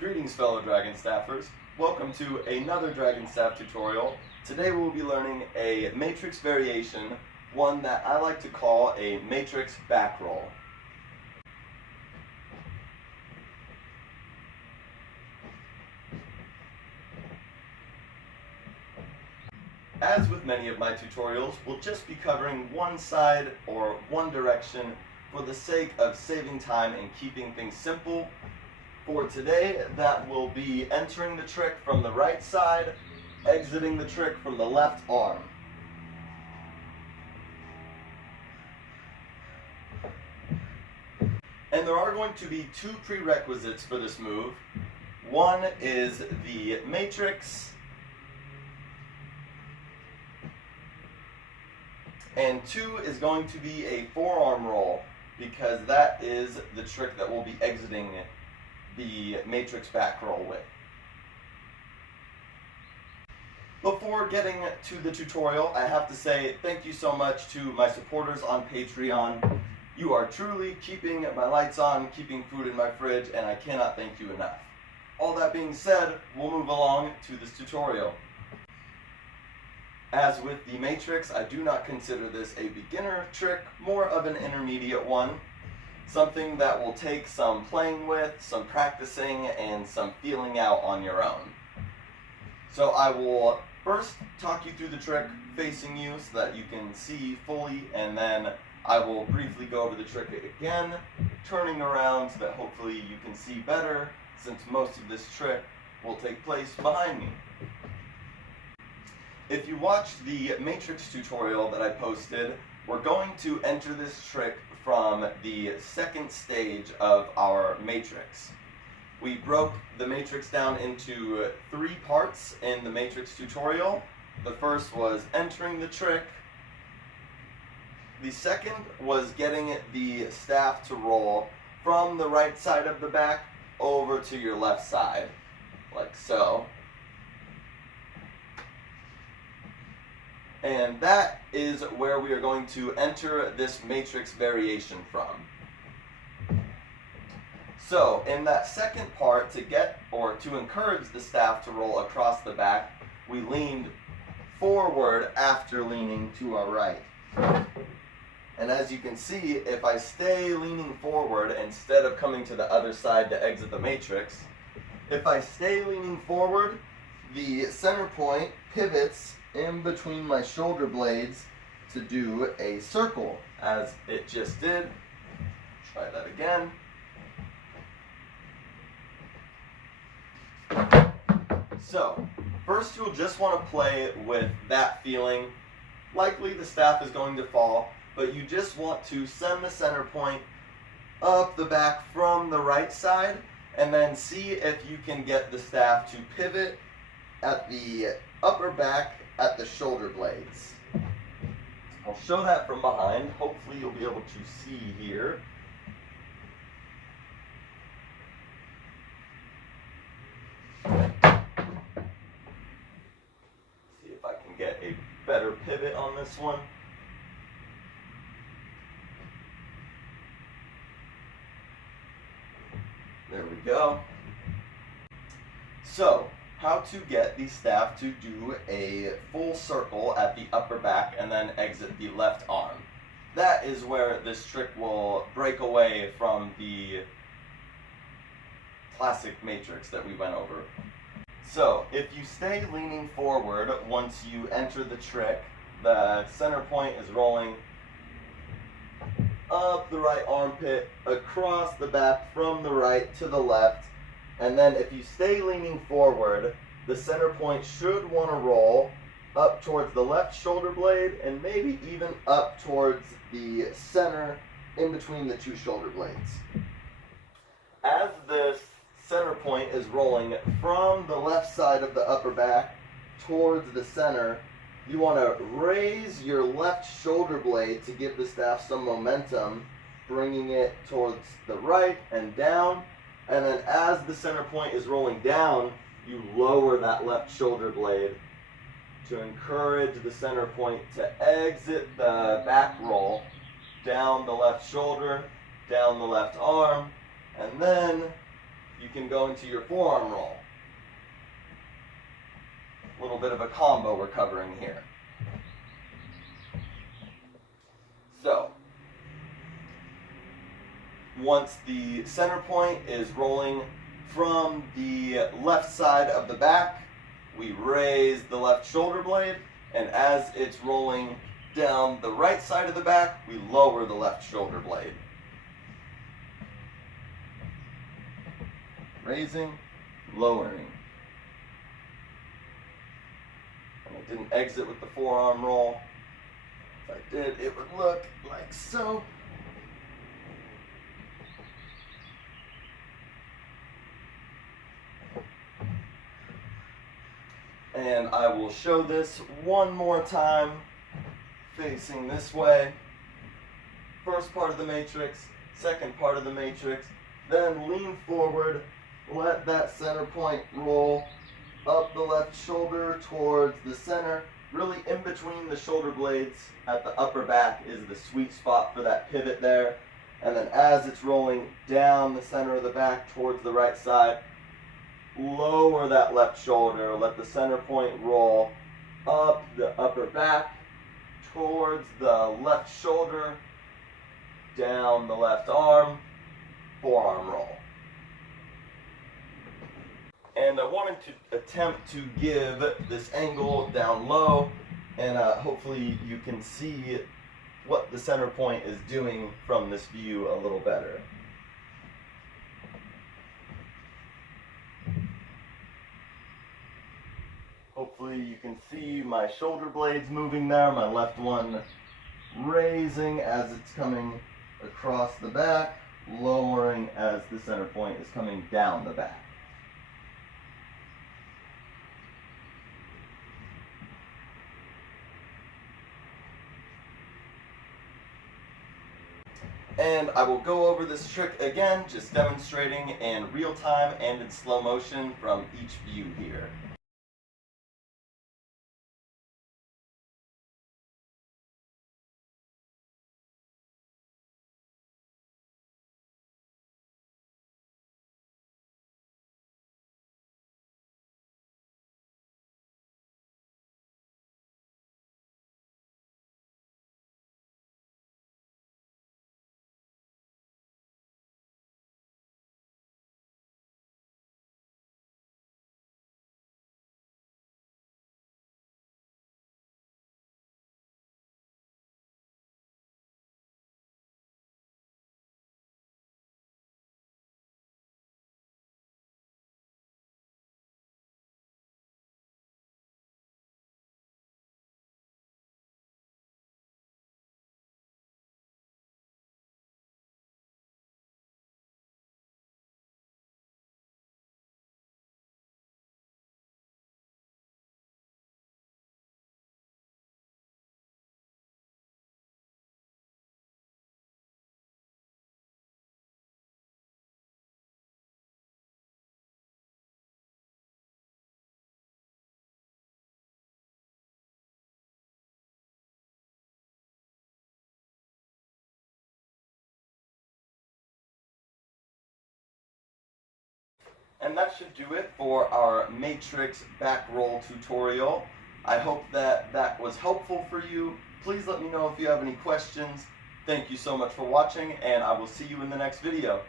Greetings, fellow Dragonstaffers. Welcome to another Dragonstaff tutorial. Today we'll be learning a matrix variation, one that I like to call a matrix back roll. As with many of my tutorials, we'll just be covering one side or one direction for the sake of saving time and keeping things simple. For today, that will be entering the trick from the right side, exiting the trick from the left arm. And there are going to be two prerequisites for this move. One is the matrix, and two is going to be a forearm roll, because that is the trick that we'll be exiting the matrix back roll with. Before getting to the tutorial, I have to say thank you so much to my supporters on Patreon. You are truly keeping my lights on, keeping food in my fridge, and I cannot thank you enough. All that being said, we'll move along to this tutorial. As with the matrix, I do not consider this a beginner trick, more of an intermediate one. Something that will take some playing with, some practicing, and some feeling out on your own. So I will first talk you through the trick facing you so that you can see fully, and then I will briefly go over the trick again, turning around so that hopefully you can see better, since most of this trick will take place behind me. If you watched the matrix tutorial that I posted, we're going to enter this trick from the second stage of our matrix. We broke the matrix down into 3 parts in the matrix tutorial. The first was entering the trick. The second was getting the staff to roll from the right side of the back over to your left side, like so. And that is where we are going to enter this matrix variation from. So, in that second part, to encourage the staff to roll across the back, we leaned forward after leaning to our right. And as you can see, if I stay leaning forward instead of coming to the other side to exit the matrix, if I stay leaning forward, the center point pivots in between my shoulder blades to do a circle, as it just did. Try that again. So, first you'll just want to play with that feeling. Likely the staff is going to fall, but you just want to send the center point up the back from the right side, and then see if you can get the staff to pivot at the upper back at the shoulder blades. I'll show that from behind. Hopefully you'll be able to see here. See if I can get a better pivot on this one. There we go. So, how to get the staff to do a full circle at the upper back and then exit the left arm. That is where this trick will break away from the classic matrix that we went over. So, if you stay leaning forward once you enter the trick, the center point is rolling up the right armpit, across the back from the right to the left, and then if you stay leaning forward, the center point should want to roll up towards the left shoulder blade and maybe even up towards the center in between the 2 shoulder blades. As the center point is rolling from the left side of the upper back towards the center, you want to raise your left shoulder blade to give the staff some momentum, bringing it towards the right and down. And then as the center point is rolling down, you lower that left shoulder blade to encourage the center point to exit the back roll, down the left shoulder, down the left arm, and then you can go into your forearm roll. A little bit of a combo we're covering here. So, once the center point is rolling from the left side of the back, we raise the left shoulder blade, and as it's rolling down the right side of the back, we lower the left shoulder blade. Raising, lowering. And I didn't exit with the forearm roll. If I did, it would look like so. And I will show this one more time, facing this way. First part of the matrix, second part of the matrix, then lean forward, let that center point roll up the left shoulder towards the center. Really in between the shoulder blades at the upper back is the sweet spot for that pivot there. And then as it's rolling down the center of the back towards the right side, lower that left shoulder, let the center point roll up the upper back towards the left shoulder, down the left arm, forearm roll. And I wanted to attempt to give this angle down low, and hopefully you can see what the center point is doing from this view a little better. Hopefully you can see my shoulder blades moving there, my left one raising as it's coming across the back, lowering as the center point is coming down the back. And I will go over this trick again, just demonstrating in real time and in slow motion from each view here. And that should do it for our matrix back roll tutorial. I hope that that was helpful for you. Please let me know if you have any questions. Thank you so much for watching, and I will see you in the next video.